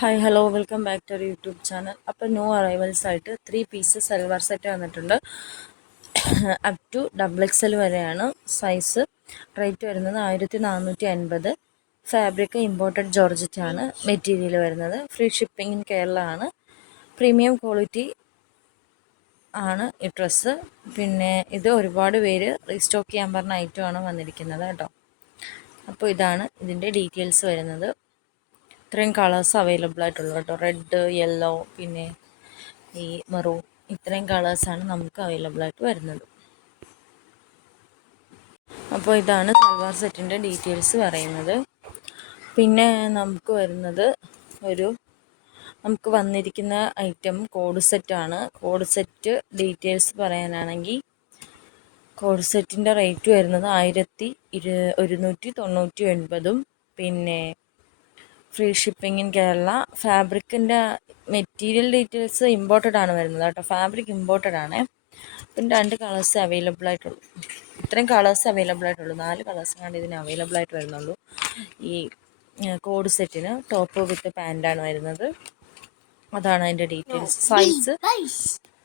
Hi hello welcome back to our YouTube channel. അപ്പോൾ new arrivals ആയിട്ട് 3 piece salwar set വന്നിട്ടുണ്ട്. Up to XXL വരെയാണ് size. Rate വരുന്നത് 1450. Fabric imported georgette ആണ് material വരുന്നത്. ഫ്രീ ഷിപ്പിംഗ് ഇൻ കേരള ആണ്. പ്രീമിയം ക്വാളിറ്റി ആണ് ഈ ഡ്രസ്സ്. പിന്നെ ഇത് ഒരുപാട് പേര് റീസ്റ്റോക്ക് ചെയ്യാൻ പറഞ്ഞ ഐറ്റമാണ് വന്നിരിക്കുന്നത് കേട്ടോ. അപ്പോൾ ഇതാണ് ഇതിൻ്റെ ഡീറ്റെയിൽസ് വരുന്നത്. ഇത്രയും കളേഴ്സ് അവൈലബിൾ ആയിട്ടുള്ളൂ കേട്ടോ. റെഡ്, യെല്ലോ, പിന്നെ ഈ മെറൂൺ, ഇത്രയും കളേഴ്സാണ് നമുക്ക് അവൈലബിൾ ആയിട്ട് വരുന്നത്. അപ്പോൾ ഇതാണ് സൽവാർ സെറ്റിൻ്റെ ഡീറ്റെയിൽസ് പറയുന്നത്. പിന്നെ നമുക്ക് വന്നിരിക്കുന്ന ഐറ്റം കോഡ് സെറ്റാണ്. കോഡ് സെറ്റ് ഡീറ്റെയിൽസ് പറയാനാണെങ്കിൽ കോഡ് സെറ്റിൻ്റെ റേറ്റ് വരുന്നത് 1199. പിന്നെ ഫ്രീ ഷിപ്പിംഗ് ഇൻ കേരള. ഫാബ്രിക്കിൻ്റെ മെറ്റീരിയൽ ഡീറ്റെയിൽസ് ഇമ്പോർട്ടഡ് ആണ് വരുന്നത് കേട്ടോ. ഫാബ്രിക് ഇമ്പോർട്ടഡ് ആണ്. പിന്നെ 2 കളേഴ്സ് അവൈലബിൾ ആയിട്ടുള്ളൂ. ഇത്രയും കളേഴ്സ് അവൈലബിൾ ആയിട്ടുള്ളൂ. 4 കളേഴ്സ് കണ്ട് ഇതിന് അവൈലബിൾ ആയിട്ട് വരുന്നുള്ളൂ. ഈ കോഡ് സെറ്റിന് ടോപ്പ് വിത്ത് പാൻറ്റാണ് വരുന്നത്. അതാണ് അതിൻ്റെ details. Size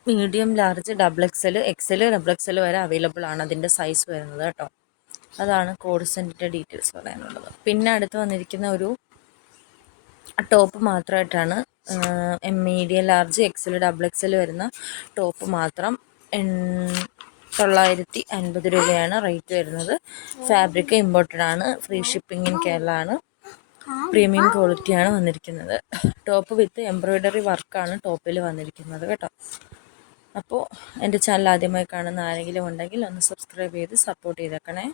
medium, large, XXL, XL, XXL വരെ അവൈലബിൾ ആണ് അതിൻ്റെ സൈസ് വരുന്നത് കേട്ടോ. അതാണ് കോഡ് സെറ്റിൻ്റെ ഡീറ്റെയിൽസ് പറയാനുള്ളത്. പിന്നെ അടുത്ത് വന്നിരിക്കുന്ന ഒരു ടോപ്പ് മാത്രമായിട്ടാണ്. മീഡിയം, ലാർജ്, XL, XXL വരുന്ന ടോപ്പ് മാത്രം 950 രൂപയാണ് റേറ്റ് വരുന്നത്. ഫാബ്രിക് ഇമ്പോർട്ടഡ് ആണ്. ഫ്രീ ഷിപ്പിംഗ് ഇൻ കേരള ആണ്. പ്രീമിയം ക്വാളിറ്റിയാണ് വന്നിരിക്കുന്നത്. ടോപ്പ് വിത്ത് എംബ്രോയ്ഡറി വർക്കാണ് ടോപ്പിൽ വന്നിരിക്കുന്നത് കേട്ടോ. അപ്പോൾ എൻ്റെ ചാനൽ ആദ്യമായി കാണുന്ന ആരെങ്കിലും ഉണ്ടെങ്കിൽ ഒന്ന് സബ്സ്ക്രൈബ് ചെയ്ത് സപ്പോർട്ട് ചെയ്തേക്കണേ.